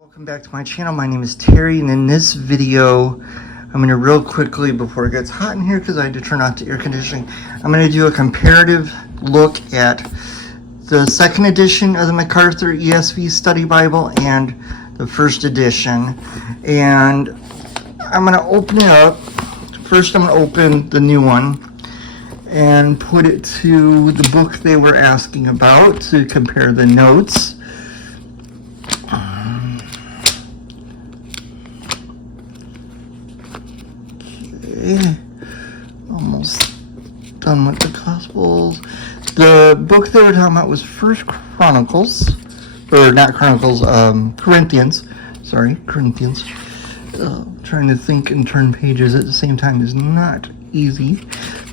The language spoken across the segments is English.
Welcome back to my channel. My name is Terry, and in this video I'm going to real quickly, before it gets hot in here because I had to turn off the air conditioning, I'm going to do a comparative look at the second edition of the MacArthur ESV Study Bible and the first edition. And I'm going to open it up. First I'm going to open the new one and put it to the book they were asking about to compare the notes. Almost done with the Gospels. The book they were talking about was First Chronicles, or not Chronicles, Corinthians. Sorry, Corinthians. Trying to think and turn pages at the same time is not easy.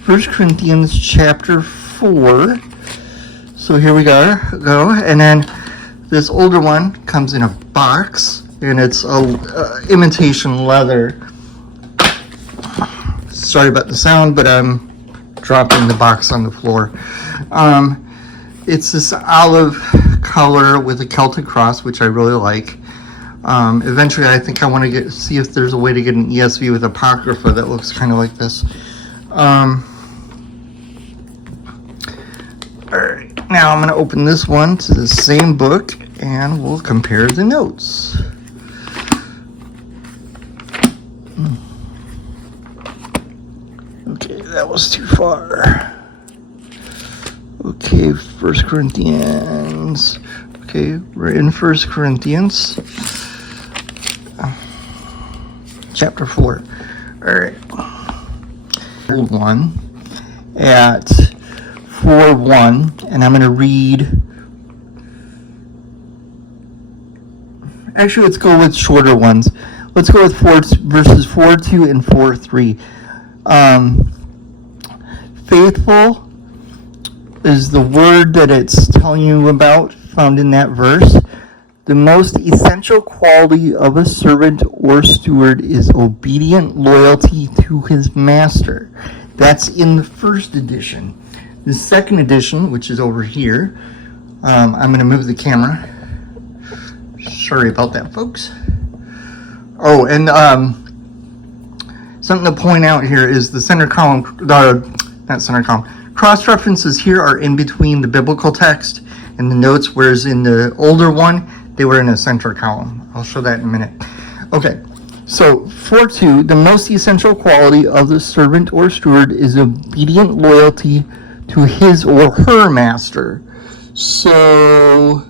First Corinthians chapter 4. So here we go. And then this older one comes in a box, and it's imitation leather. Sorry about the sound, but I'm dropping the box on the floor. It's this olive color with a Celtic cross, which I really like. Eventually, I think I want to see if there's a way to get an ESV with Apocrypha that looks kind of like this. Alright, now I'm going to open this one to the same book, and we'll compare the notes. Okay, that was too far. Okay, 1 Corinthians. Okay, we're in 1 Corinthians. Chapter 4. Alright. One at 4:1, and I'm going to read. Actually, let's go with shorter ones. Let's go with verses 4:2 and 4:3. Faithful is the word that it's telling you about, found in that verse. The most essential quality of a servant or steward is obedient loyalty to his master. That's in the first edition. The second edition, which is over here, I'm going to move the camera. Sorry about that, folks. Oh, and something to point out here is the center column, not center column, cross references here are in between the biblical text and the notes, whereas in the older one, they were in a center column. I'll show that in a minute. Okay, so 4:2, the most essential quality of the servant or steward is obedient loyalty to his or her master. So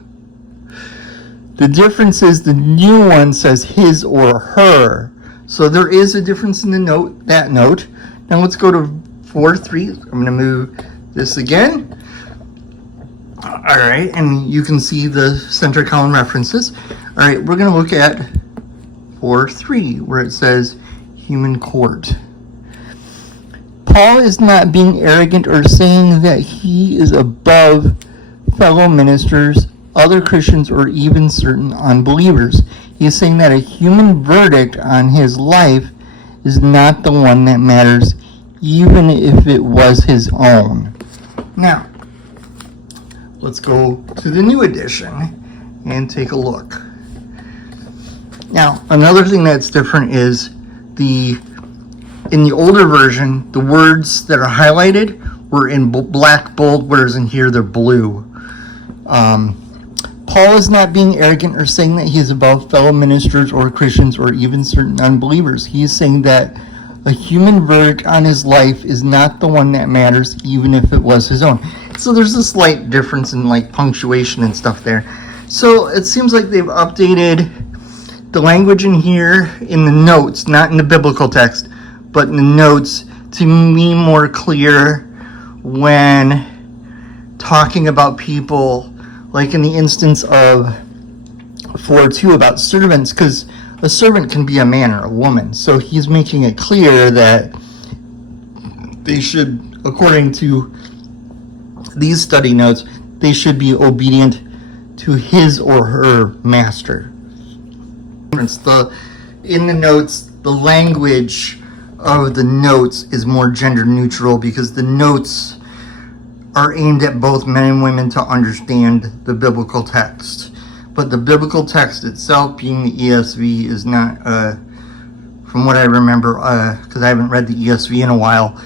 the difference is the new one says his or her. So there is a difference in the note, that note. Now let's go to 4:3. I'm going to move this again. All right, and you can see the center column references. All right, we're going to look at 4:3, where it says human court. Paul is not being arrogant or saying that he is above fellow ministers, other Christians, or even certain unbelievers. He is saying that a human verdict on his life is not the one that matters, even if it was his own. Now, let's go to the new edition and take a look. Now, another thing that's different is in the older version, the words that are highlighted were in black bold, whereas in here they're blue. Paul is not being arrogant or saying that he is above fellow ministers or Christians or even certain unbelievers. He is saying that a human verdict on his life is not the one that matters, even if it was his own. So there's a slight difference in like punctuation and stuff there. So it seems like they've updated the language in here in the notes, not in the biblical text, but in the notes to be more clear when talking about people, like in the instance of 4:2 about servants, because a servant can be a man or a woman. So he's making it clear that they should, according to these study notes, they should be obedient to his or her master. In the notes, the language of the notes is more gender neutral because the notes are aimed at both men and women to understand the biblical text. but the biblical text itself, being the ESV, is not, from what I remember, because I haven't read the ESV in a while,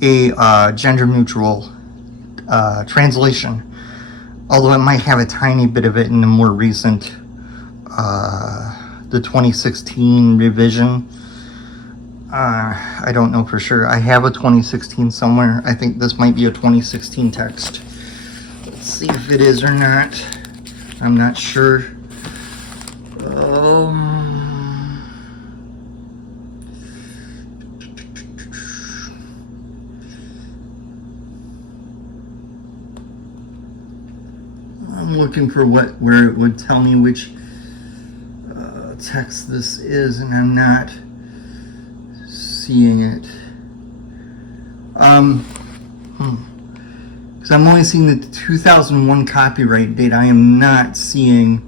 a gender-neutral translation. Although it might have a tiny bit of it in the more recent, the 2016 revision. I don't know for sure. I have a 2016 somewhere. I think this might be a 2016 text. Let's see if it is or not. I'm not sure. I'm looking for where it would tell me which text this is, and I'm not seeing it. Because I'm only seeing the 2001 copyright date. I am not seeing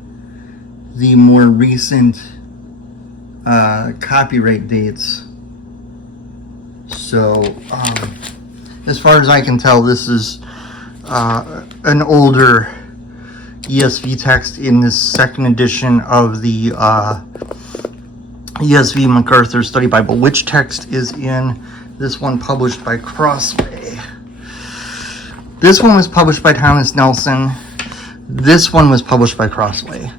the more recent copyright dates. So, as far as I can tell, this is an older ESV text in this second edition of the ESV MacArthur Study Bible. Which text is in this one published by Crossway? This one was published by Thomas Nelson. This one was published by Crossway.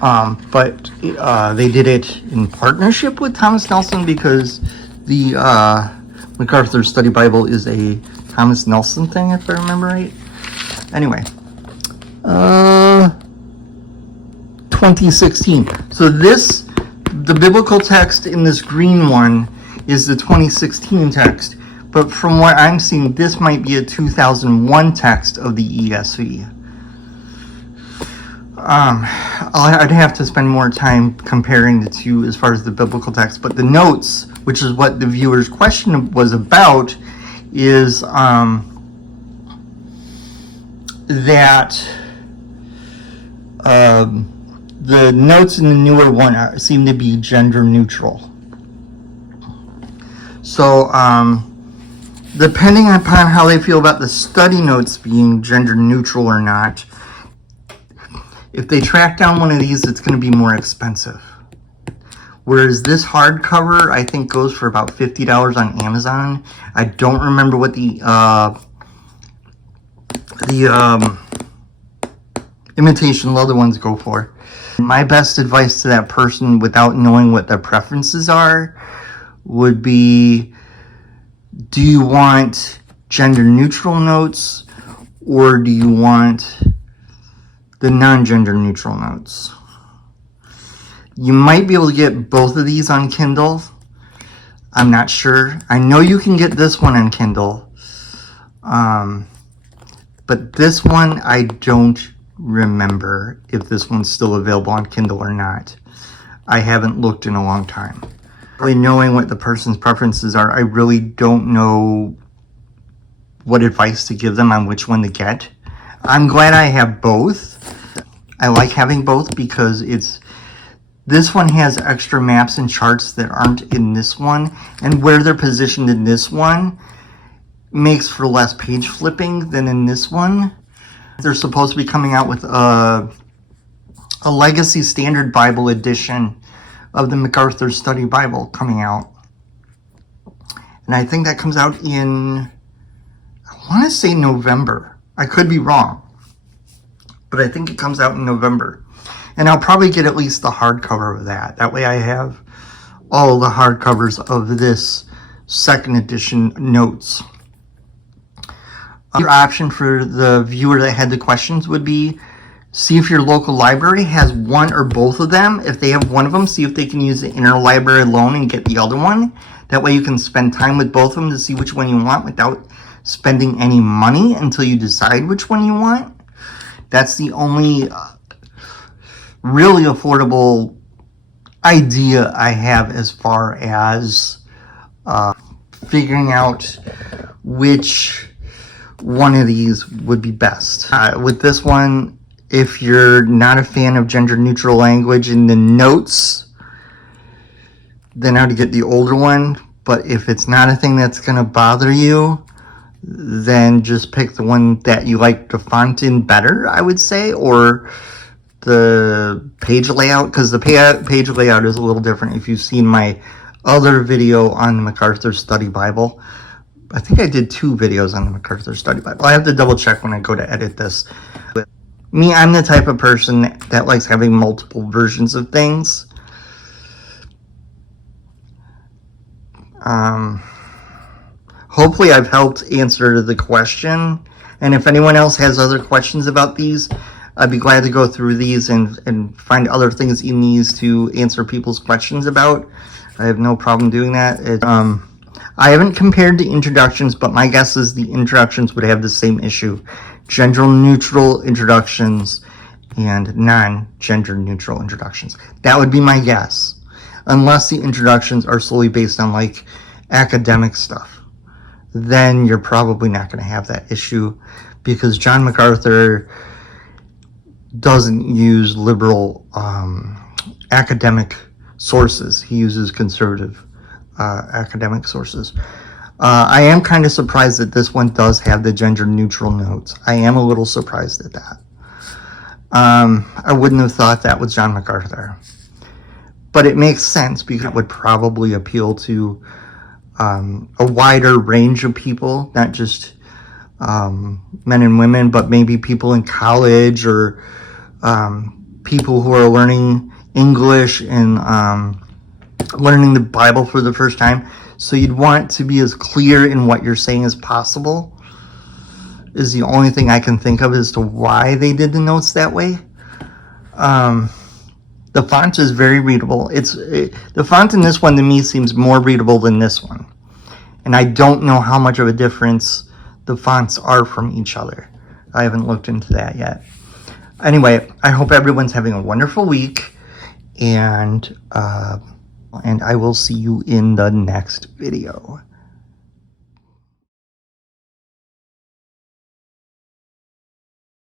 But they did it in partnership with Thomas Nelson because the MacArthur Study Bible is a Thomas Nelson thing, if I remember right. Anyway. 2016. So the biblical text in this green one is the 2016 text, but from what I'm seeing, this might be a 2001 text of the ESV. I'd have to spend more time comparing the two as far as the biblical text, but the notes, which is what the viewer's question was about, is that the notes in the newer one seem to be gender neutral. So, depending upon how they feel about the study notes being gender neutral or not, if they track down one of these, it's going to be more expensive. Whereas this hardcover, I think, goes for about $50 on Amazon. I don't remember what the imitation leather ones go for. My best advice to that person, without knowing what their preferences are, would be, do you want gender neutral notes, or do you want the non-gender neutral notes? You might be able to get both of these on Kindle. I'm not sure. I know you can get this one on Kindle. But this one, I don't remember if this one's still available on Kindle or not. I haven't looked in a long time. Really knowing what the person's preferences are, I really don't know what advice to give them on which one to get. I'm glad I have both. I like having both because this one has extra maps and charts that aren't in this one, and where they're positioned in this one makes for less page flipping than in this one. They're supposed to be coming out with a Legacy Standard Bible edition of the MacArthur Study Bible coming out. And I think that comes out in, I want to say November. I could be wrong, but I think it comes out in November. And I'll probably get at least the hardcover of that. That way I have all the hardcovers of this second edition notes. Your option for the viewer that had the questions would be, see if your local library has one or both of them. If they have one of them, see if they can use the interlibrary loan and get the other one. That way you can spend time with both of them to see which one you want without spending any money until you decide which one you want. That's the only really affordable idea I have as far as figuring out which one of these would be best. With this one, if you're not a fan of gender neutral language in the notes, then I'd get the older one. But if it's not a thing that's going to bother you, then just pick the one that you like the font in better, I would say, or the page layout, because the page layout is a little different. If you've seen my other video on the MacArthur Study Bible, I think I did 2 videos on the MacArthur Study Bible. I have to double check when I go to edit this. Me, I'm the type of person that likes having multiple versions of things. Hopefully I've helped answer the question, and if anyone else has other questions about these, I'd be glad to go through these and find other things in these to answer people's questions about. I have no problem doing that. I haven't compared the introductions, but my guess is the introductions would have the same issue. Gender neutral introductions and non-gender neutral introductions. That would be my guess. Unless the introductions are solely based on like academic stuff, then you're probably not going to have that issue, because John MacArthur doesn't use liberal academic sources. He uses conservative academic sources. I am kind of surprised that this one does have the gender neutral notes. I am a little surprised at that. I wouldn't have thought that with John MacArthur. But it makes sense, because it would probably appeal to a wider range of people, not just men and women, but maybe people in college, or people who are learning English and learning the Bible for the first time. So you'd want to be as clear in what you're saying as possible, is the only thing I can think of as to why they did the notes that way. The font is very readable. The font in this one to me seems more readable than this one. And I don't know how much of a difference the fonts are from each other. I haven't looked into that yet. Anyway, I hope everyone's having a wonderful week, and I will see you in the next video.